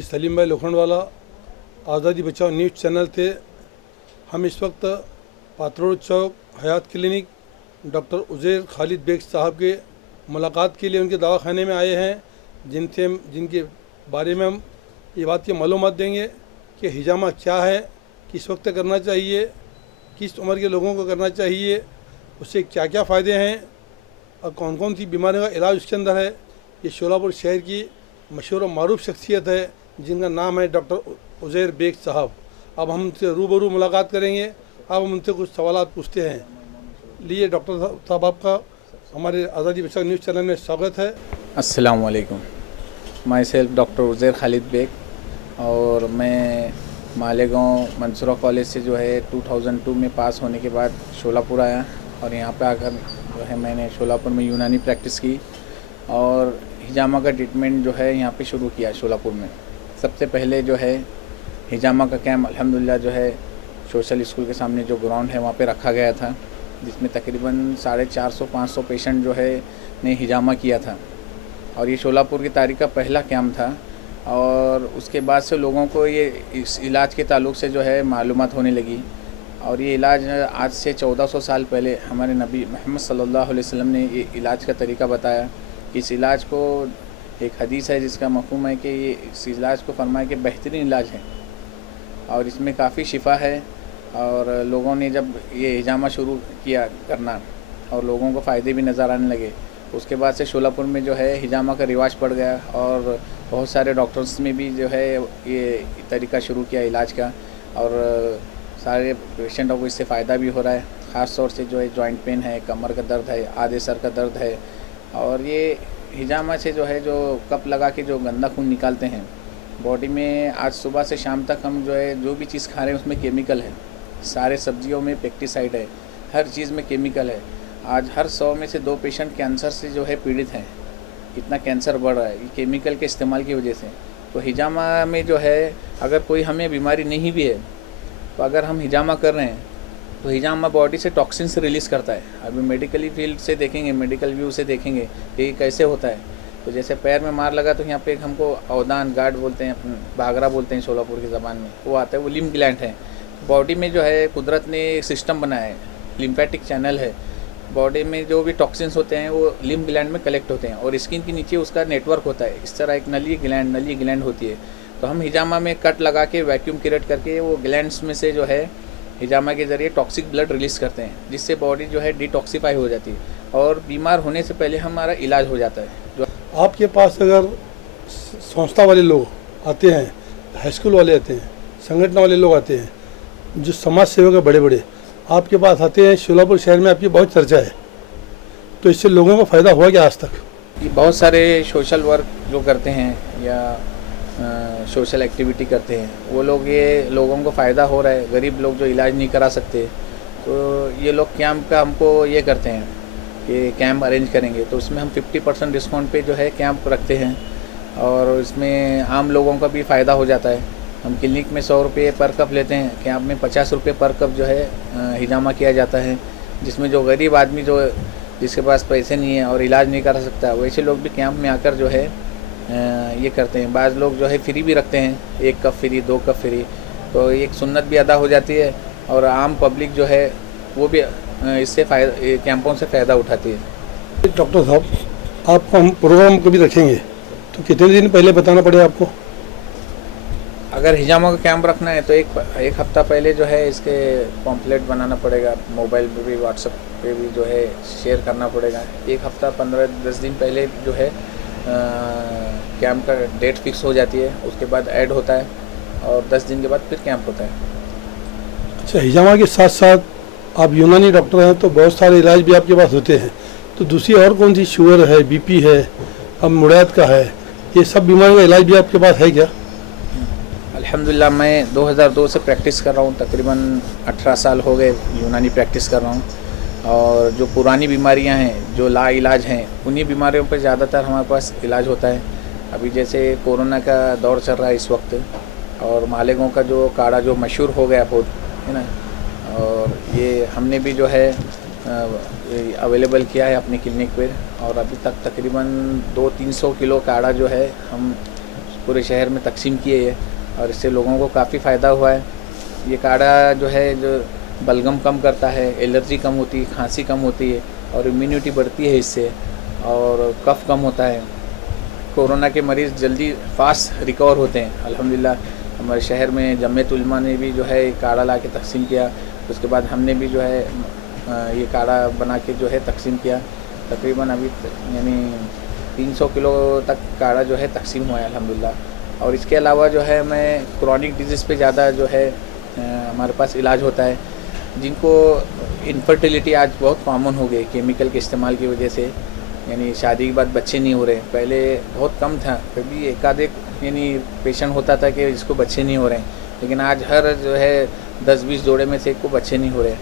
जी सलीम भाई लोखंडवाला, आज़ादी बचाओ न्यूज़ चैनल थे। हम इस वक्त पात्रोड चौक हयात क्लिनिक डॉक्टर उज़ैर खालिद बेग साहब के मुलाकात के लिए उनके दवाखाने में आए हैं, जिनके बारे में हम ये बात की मालूमात देंगे कि हिजामा क्या है, किस वक्त करना चाहिए, किस उम्र के लोगों को करना चाहिए, उससे क्या क्या फ़ायदे हैं और कौन कौन सी बीमारियों का इलाज उसके अंदर है। ये शोलापुर शहर की मशहूर और मारूफ शख्सियत है जिनका नाम है डॉक्टर उज़ैर बेग साहब। अब हम उनसे रूबरू मुलाकात करेंगे। अब हम उनसे कुछ सवाल पूछते हैं। लिए डॉक्टर साहब, आपका हमारे आज़ादी बचाओ न्यूज़ चैनल में स्वागत है। अस्सलाम वालेकुम। Myself doctor Uzair Khalid Baig, और मैं मालेगांव मंसूरा कॉलेज से जो है 2002 में पास होने के बाद शोलापुर आया, और यहाँ पे आकर जो है मैंने शोलापुर में यूनानी प्रैक्टिस की और हिजामा का ट्रीटमेंट जो है यहाँ पे शुरू किया शोलापुर में। सबसे पहले जो है हिजामा का कैंप अल्हम्दुलिल्लाह जो है सोशल स्कूल के सामने जो ग्राउंड है वहाँ पे रखा गया था, जिसमें तकरीबन 450-500 पेशेंट जो है ने हिजामा किया था, और ये शोलापुर की तारीख का पहला कैंप था। और उसके बाद से लोगों को ये इस इलाज के ताल्लुक़ से जो है मालूमात होने लगी, और ये इलाज आज से 1400 साल पहले हमारे नबी मोहम्मद सल्लल्लाहु अलैहि वसल्लम ने ये इलाज का तरीका बताया। इस इलाज को एक हदीस है जिसका मफ़हूम है कि ये इस इलाज को फरमाया कि बेहतरीन इलाज है और इसमें काफ़ी शिफा है। और लोगों ने जब ये हिजामा शुरू किया करना और लोगों को फ़ायदे भी नज़र आने लगे, उसके बाद से शोलापुर में जो है हिजामा का रिवाज पड़ गया, और बहुत सारे डॉक्टर्स में भी जो है ये तरीका शुरू किया इलाज का, और सारे पेशेंटों को इससे फ़ायदा भी हो रहा है। ख़ास तौर से जो है जॉइंट पेन है, कमर का दर्द है, आधे सर का दर्द है, और ये हिजामा से जो है जो कप लगा के जो गंदा खून निकालते हैं बॉडी में, आज सुबह से शाम तक हम जो है जो भी चीज़ खा रहे हैं उसमें केमिकल है, सारे सब्जियों में पेस्टिसाइड है, हर चीज़ में केमिकल है। आज हर 100 में से 2 पेशेंट कैंसर से जो है पीड़ित हैं। इतना कैंसर बढ़ रहा है ये केमिकल के इस्तेमाल की वजह से। तो हिजामा में जो है अगर कोई हमें बीमारी नहीं भी है तो अगर हम हिजामा कर रहे हैं तो हिजामा बॉडी से टॉक्सिन्स रिलीज़ करता है। अभी मेडिकली फील्ड से देखेंगे, मेडिकल व्यू से देखेंगे कि ये कैसे होता है। तो जैसे पैर में मार लगा तो यहाँ पे हमको अवदान गार्ड बोलते हैं, बागरा बोलते हैं शोलापुर की ज़बान में, वो आता है, वो लिम्फ ग्लैंड है। बॉडी में जो है कुदरत ने एक सिस्टम बनाया है, लिम्फेटिक चैनल है। बॉडी में जो भी टॉक्सिन्स होते हैं वो लिम्फ ग्लैंड में कलेक्ट होते हैं, और स्किन के नीचे उसका नेटवर्क होता है। इस तरह एक नली ग्लैंड होती है। तो हम हिजामा में कट लगा के वैक्यूम क्रिएट करके वो ग्लैंड्स में से जो है हिजामा के ज़रिए टॉक्सिक ब्लड रिलीज़ करते हैं, जिससे बॉडी जो है डिटॉक्सीफाई हो जाती है और बीमार होने से पहले हमारा इलाज हो जाता है। जो आपके पास अगर संस्था वाले लोग आते हैं, हाई स्कूल वाले आते हैं, संगठन वाले लोग आते हैं, जो समाज सेवक है बड़े बड़े आपके पास आते हैं, शोलापुर शहर में आपकी बहुत चर्चा है, तो इससे लोगों को फ़ायदा हुआ क्या आज तक? ये बहुत सारे सोशल वर्क जो करते हैं या सोशल एक्टिविटी करते हैं वो लोग, ये लोगों को फ़ायदा हो रहा है। गरीब लोग जो इलाज नहीं करा सकते तो ये लोग कैंप का हमको ये करते हैं कि कैंप अरेंज करेंगे, तो उसमें हम 50% डिस्काउंट पे जो है कैंप रखते हैं, और इसमें आम लोगों का भी फ़ायदा हो जाता है। हम क्लिनिक में 100 रुपये पर कप लेते हैं, कैंप में 50 रुपये पर कप जो है हिजामा किया जाता है, जिसमें जो गरीब आदमी जो जिसके पास पैसे नहीं है और इलाज नहीं करा सकता, वैसे लोग भी कैंप में आकर जो है ये करते हैं। बाज़ लोग जो है फ्री भी रखते हैं, 1 कप फ्री, 2 कप फ्री, तो एक सुन्नत भी अदा हो जाती है, और आम पब्लिक जो है वो भी इससे कैंपों से फ़ायदा उठाती है। डॉक्टर साहब, आपको हम प्रोग्राम कभी रखेंगे तो कितने दिन पहले बताना पड़ेगा आपको? अगर हिजामा का कैंप रखना है तो एक हफ़्ता पहले जो है इसके पॉम्पलेट बनाना पड़ेगा, मोबाइल पे भी, व्हाट्सएप पे भी जो है शेयर करना पड़ेगा। 1 हफ़्ता 15-10 दिन पहले जो है कैंप का डेट फिक्स हो जाती है, उसके बाद ऐड होता है, और 10 दिन के बाद फिर कैंप होता है। अच्छा, हिजामा के साथ साथ आप यूनानी डॉक्टर हैं तो बहुत सारे इलाज भी आपके पास होते हैं, तो दूसरी और कौन सी, शुगर है, बीपी है, अब मुड़ैद का है, ये सब बीमारियों का इलाज भी आपके पास है क्या? अल्हम्दुलिल्लाह मैं 2002 से प्रैक्टिस कर रहा हूँ, तकरीबन 18 साल हो गए यूनानी प्रैक्टिस कर रहा हूँ, और जो पुरानी बीमारियां हैं, जो ला इलाज हैं, उन्हीं बीमारियों पर ज़्यादातर हमारे पास इलाज होता है। अभी जैसे कोरोना का दौर चल रहा है इस वक्त, और मालेगांव का जो काढ़ा जो मशहूर हो गया बहुत, है ना, और ये हमने भी जो है अवेलेबल किया है अपनी क्लिनिक पर, और अभी तक तकरीबन 200-300 किलो काढ़ा जो है हम पूरे शहर में तकसीम किए है और इससे लोगों को काफ़ी फ़ायदा हुआ है। ये काढ़ा जो है जो बलगम कम करता है, एलर्जी कम होती है, खांसी कम होती है और इम्यूनिटी बढ़ती है इससे, और कफ़ कम होता है। कोरोना के मरीज़ जल्दी फास्ट रिकवर होते हैं अल्हम्दुलिल्लाह। हमारे शहर में जम्मियत उलमा ने भी जो है काढ़ा ला के तकसीम किया, उसके बाद हमने भी जो है ये काढ़ा बना के जो है तकसीम किया। तकरीबन अभी यानी 300 किलो तक काढ़ा जो है तकसीम हुआ है अल्हम्दुलिल्लाह। और इसके अलावा जो है मैं क्रॉनिक डिजीज़ पे ज़्यादा जो है हमारे पास इलाज होता है, जिनको इनफर्टिलिटी आज बहुत कॉमन हो गई केमिकल के इस्तेमाल की वजह से, यानी शादी के बाद बच्चे नहीं हो रहे। पहले बहुत कम था, फिर भी एकाध एक यानी पेशेंट होता था कि जिसको बच्चे नहीं हो रहे हैं, लेकिन आज हर जो है 10-20 जोड़े में से एक को बच्चे नहीं हो रहे।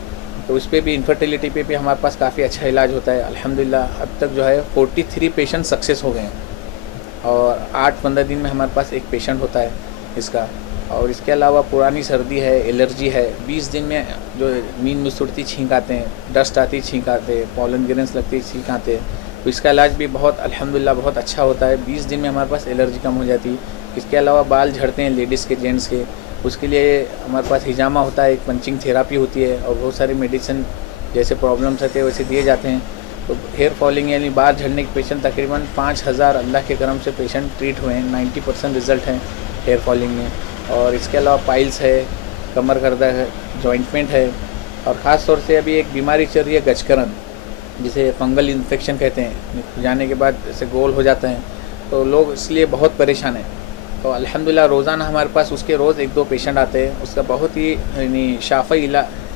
तो इस पर भी इनफर्टिलिटी पे भी हमारे पास काफ़ी अच्छा इलाज होता है अल्हम्दुलिल्लाह। अब तक जो है 43 पेशेंट सक्सेस हो गए हैं और 8-15 दिन में हमारे पास एक पेशेंट होता है इसका। और इसके अलावा पुरानी सर्दी है, एलर्जी है, 20 दिन में जो नींद में सुड़ती छींक आते हैं, डस्ट आती छींक आते हैं, पॉलन ग्रेन्स लगती छींक आते हैं, तो इसका इलाज भी बहुत अल्हम्दुलिल्लाह बहुत अच्छा होता है। 20 दिन में हमारे पास एलर्जी कम हो जाती है। इसके अलावा बाल झड़ते हैं लेडीज़ के, जेंट्स के, उसके लिए हमारे पास हिजामा होता है, एक पंचिंग थेरापी होती है और बहुत सारी मेडिसिन जैसे प्रॉब्लम्स रहते हैं वैसे दिए जाते हैं। तो हेयर फॉलिंग यानी बाल झड़ने के पेशेंट तकरीबन 5000 अल्लाह के करम से पेशेंट ट्रीट हुए हैं। 90% रिज़ल्ट हैं हेयर फॉलिंग में। और इसके अलावा पाइल्स है, कमर गर्दा है, जॉइंटमेंट है, और ख़ास तौर से अभी एक बीमारी चल रही है गजकरन, जिसे फंगल इन्फेक्शन कहते हैं। जाने के बाद ऐसे गोल हो जाता है, तो लोग इसलिए बहुत परेशान हैं। तो अल्हम्दुलिल्लाह रोज़ाना हमारे पास उसके रोज़ 1-2 पेशेंट आते हैं। उसका बहुत ही यानी शाफ़ी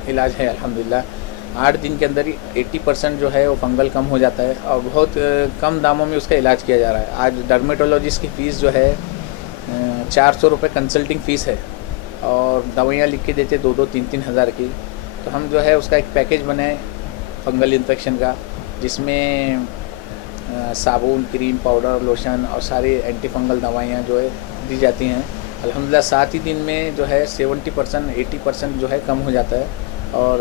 इलाज है अल्हम्दुलिल्लाह। 8 दिन के अंदर ही 80% जो है वो फंगल कम हो जाता है और बहुत कम दामों में उसका इलाज किया जा रहा है। आज डर्मेटोलॉजिस्ट की फ़ीस जो है 400 रुपये कंसल्टिंग फ़ीस है और दवाइयाँ लिख के देते 2-2, 3-3 हज़ार की। तो हम जो है उसका एक पैकेज बनाए फंगल इन्फेक्शन का, जिसमें साबुन, क्रीम, पाउडर, लोशन और सारी एंटी फंगल दवाइयाँ जो है दी जाती हैं। अल्हम्दुलिल्लाह 7 ही दिन में जो है 70% 80% जो है कम हो जाता है और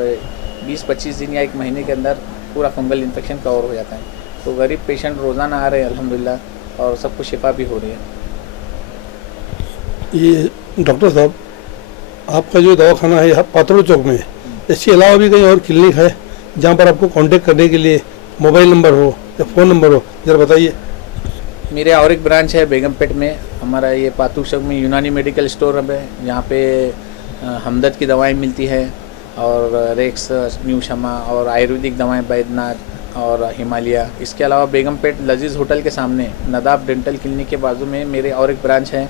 20-25 दिन या 1 महीने के अंदर पूरा फंगल इन्फेक्शन कवर हो जाता है। तो गरीब पेशेंट रोज़ाना आ रहे हैं अल्हम्दुलिल्लाह और सबको शिफा भी हो रही है। ये डॉक्टर साहब, आपका जो दवाखाना है यहाँ पात्रों चौक में, इसके अलावा भी कहीं और क्लिनिक है जहाँ पर आपको कांटेक्ट करने के लिए मोबाइल नंबर हो या फ़ोन नंबर हो, ज़रा बताइए। मेरे और एक ब्रांच है बेगमपेट में। हमारा ये पातू चौक में यूनानी मेडिकल स्टोर है, जहाँ पे हमदर्द की दवाएं मिलती है और रेक्स, न्यू शमा और आयुर्वेदिक दवाएं बैद्यनाथ और हिमालय। इसके अलावा बेगमपेट लजीज़ होटल के सामने नदाब डेंटल क्लिनिक के बाजू में मेरे और एक ब्रांच है।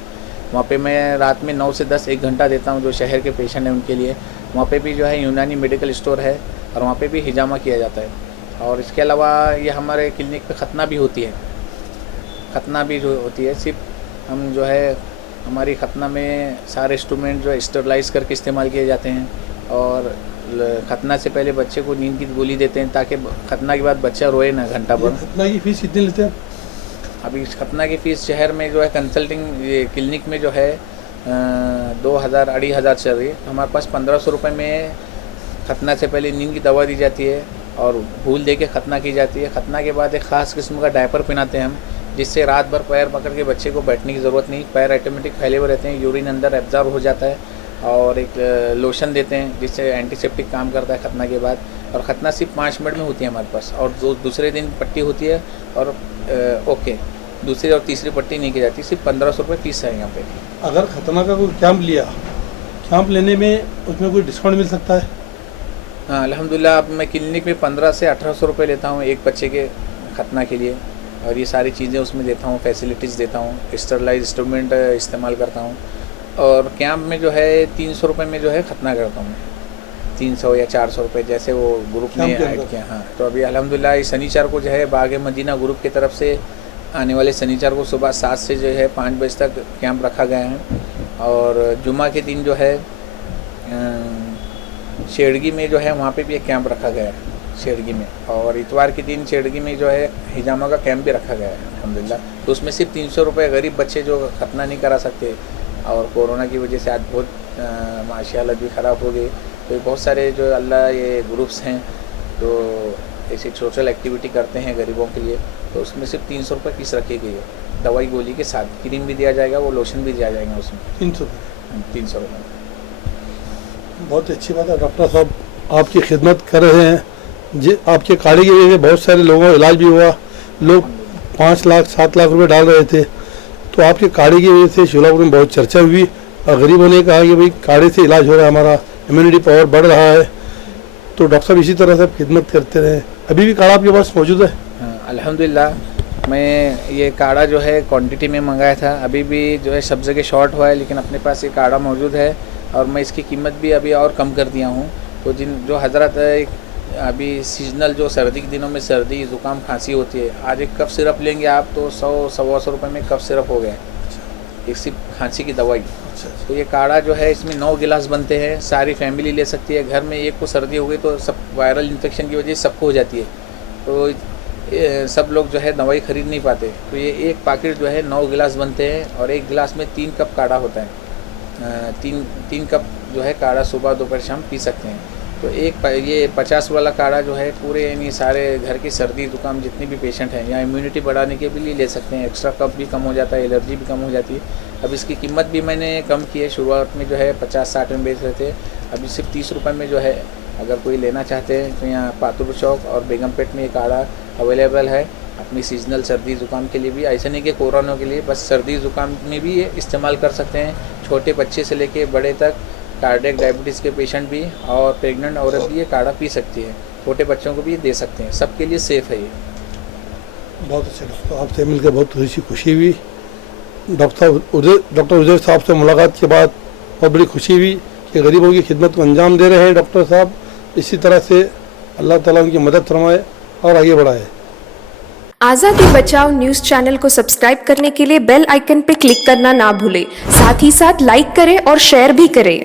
वहाँ पे मैं रात में 9 से 10 1 घंटा देता हूँ जो शहर के पेशेंट हैं उनके लिए। वहाँ पे भी जो है यूनानी मेडिकल स्टोर है और वहाँ पे भी हिजामा किया जाता है। और इसके अलावा ये हमारे क्लिनिक पे खतना भी होती है। खतना भी जो होती है, सिर्फ हम जो है हमारी खतना में सारे इंस्ट्रूमेंट जो है स्टरलाइज करके इस्तेमाल किए जाते हैं और खतना से पहले बच्चे को नींद की गोली देते हैं ताकि खतना के बाद बच्चा रोए ना घंटा भर। खतना की फ़ीस कितनी लेते हैं? अभी खतना की फ़ीस शहर में जो है कंसल्टिंग ये क्लिनिक में जो है 2000-2500 चल रही है। हमारे पास 1500 रुपये में खतना से पहले नींद की दवा दी जाती है और भूल दे के खतना की जाती है। खतना के बाद एक ख़ास किस्म का डायपर पहनाते हैं हम, जिससे रात भर पैर पकड़ के बच्चे को बैठने की ज़रूरत नहीं, पैर ऑटोमेटिक फैले हुए रहते हैं, यूरिन अंदर एब्जॉर्ब हो जाता है। और एक लोशन देते हैं जिससे एंटीसेप्टिक काम करता है खतना के बाद। और खतना सिर्फ 5 मिनट में होती है हमारे पास और दूसरे दिन पट्टी होती है और ओके, दूसरी और तीसरी पट्टी नहीं की जाती। सिर्फ 1500 रुपये फ़ीस है यहाँ पे। अगर खतना का कोई कैंप लिया, कैंप लेने में उसमें कोई डिस्काउंट मिल सकता है? हाँ अल्हम्दुलिल्लाह, अब मैं क्लिनिक में 1500 से 1800 रुपये लेता हूँ एक बच्चे के खतना के लिए और ये सारी चीज़ें उसमें देता हूँ, फैसिलिटीज़ देता हूँ, स्टरलाइज इंस्ट्रूमेंट इस्तेमाल करता हूँ। और कैंप में जो है 300 रुपये में जो है खतना करता हूँ, 300 या 400 रुपये जैसे वो ग्रुप ने ऐड किया। हाँ, तो अभी अल्हम्दुलिल्लाह इस शनिचर को जो है बाग मदीना ग्रुप की तरफ से आने वाले शनिचर को सुबह 7 से जो है 5 बजे तक कैंप रखा गया है। और जुमा के दिन जो है शेड़गी में जो है वहाँ पे भी एक कैंप रखा गया है शेड़गी में, और इतवार के दिन शेड़गी में जो है हिजामा का कैंप भी रखा गया है अल्हम्दुलिल्लाह। तो उसमें सिर्फ 300 रुपये गरीब बच्चे जो खतना नहीं करा सकते और कोरोना की वजह से आज बहुत माशी हालत भी ख़राब हो गई, तो बहुत सारे जो अल्लाह ये ग्रुप्स हैं तो ऐसी सोशल एक्टिविटी करते हैं गरीबों के लिए, तो उसमें सिर्फ 300 रुपये फ़ीस रखी गई है। दवाई गोली के साथ क्रीम भी दिया जाएगा, वो लोशन भी दिया जाएगा उसमें। 300 300 रुपये। बहुत अच्छी बात है डॉक्टर साहब, आपकी खिदमत कर रहे हैं। जी, आपके काढ़े की वजह से बहुत सारे लोगों का इलाज भी हुआ। लोग 5 लाख 7 लाख रुपए डाल रहे थे, तो आपके काढ़े की वजह से शोलापुर में बहुत चर्चा हुई और गरीबों ने कहा कि भाई काढ़े से इलाज हो रहा है, हमारा इम्यूनिटी पावर बढ़ रहा है। तो डॉक्टर साहब इसी तरह से खिदमत करते रहे। अभी भी काढ़ा आपके पास मौजूद है? हाँ, अल्हम्दुलिल्लाह। मैं ये काढ़ा जो है क्वांटिटी में मंगाया था, अभी भी जो है सब जगह शॉर्ट हुआ है, लेकिन अपने पास ये काढ़ा मौजूद है और मैं इसकी कीमत भी अभी और कम कर दिया हूँ। तो जो हज़रत अभी सीजनल जो सर्दी के दिनों में सर्दी ज़ुकाम खांसी होती है, आज एक कप सिरप लेंगे आप तो 100-125 रुपये में कप सिरप हो गया, एक सिर्फ खांसी की दवाई। तो ये काढ़ा जो है इसमें 9 गिलास बनते हैं, सारी फैमिली ले सकती है। घर में एक को सर्दी हो गई तो सब वायरल इन्फेक्शन की वजह से सबको हो जाती है, तो सब लोग जो है दवाई ख़रीद नहीं पाते। तो ये एक पैकेट जो है 9 गिलास बनते हैं और एक गिलास में 3 कप काढ़ा होता है। 3 कप जो है काढ़ा सुबह दोपहर शाम पी सकते हैं। तो ये 50 वाला काढ़ा जो है पूरे यानी सारे घर की सर्दी ज़ुकाम जितने भी पेशेंट हैं या इम्यूनिटी बढ़ाने के भी लिए ले सकते हैं। एक्स्ट्रा कफ भी कम हो जाता है, एलर्जी भी कम हो जाती है। अब इसकी कीमत भी मैंने कम की है, शुरुआत में जो है 50-60 में बेच रहे थे, अभी सिर्फ 30 रुपये में जो है अगर कोई लेना चाहते हैं तो यहाँ पातुर चौक और बेगमपेट में ये काढ़ा अवेलेबल है अपनी सीजनल सर्दी ज़ुकाम के लिए भी। ऐसा नहीं कि कोरोना के लिए, बस सर्दी ज़ुकाम में भी ये इस्तेमाल कर सकते हैं। छोटे बच्चे से लेके बड़े तक, कार्डियक डायबिटीज़ के पेशेंट भी और प्रेग्नेंट औरत भी ये काढ़ा पी सकती है। छोटे बच्चों को भी दे सकते हैं, सबके लिए सेफ़ है ये। बहुत अच्छा डॉक्टर, आपसे मिलकर बहुत खुशी हुई। डॉक्टर उजैर साहब से मुलाकात के बाद बहुत बड़ी खुशी हुई कि गरीबों की खिदमत को अंजाम दे रहे हैं डॉक्टर साहब। इसी तरह से अल्लाह ताला उनकी मदद फरमाए और आगे बढ़ाए। आज़ादी बचाओ न्यूज़ चैनल को सब्सक्राइब करने के लिए बेल आइकन पर क्लिक करना ना भूलें। साथ ही साथ लाइक करें और शेयर भी करें।